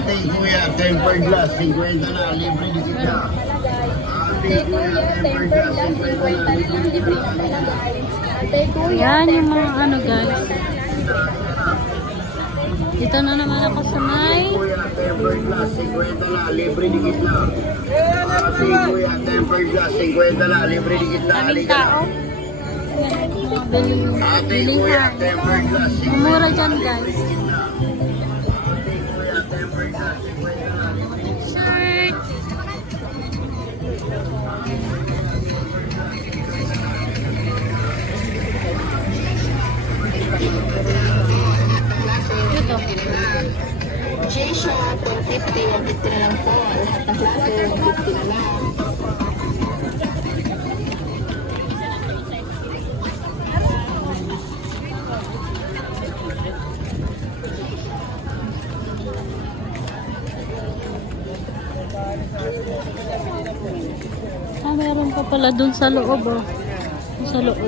Ate kuya, tempered glass, 50 na, libre dikit na. Ate kuya, tempered glass, 50 na, libre dikit na. Yan yung mga ano guys. Dito na naman ako sa may Kuya, tempered glass, 50 na, libre dikit na. Ate kuya, tempered glass, 50 na, libre dikit na. daming Halika tao. na. Ate kuya, Bilihan. tempered glass, 50 Mura na, dyan libre guys. dikit na. Ate kuya, tempered glass, 50 na, libre dikit na. Shirt. Ito. G-Shop, 150, 150 na lang po. Lahat ng klase, 150 na lang. Ah, meron pa pala dun sa loob oh. Sa loob.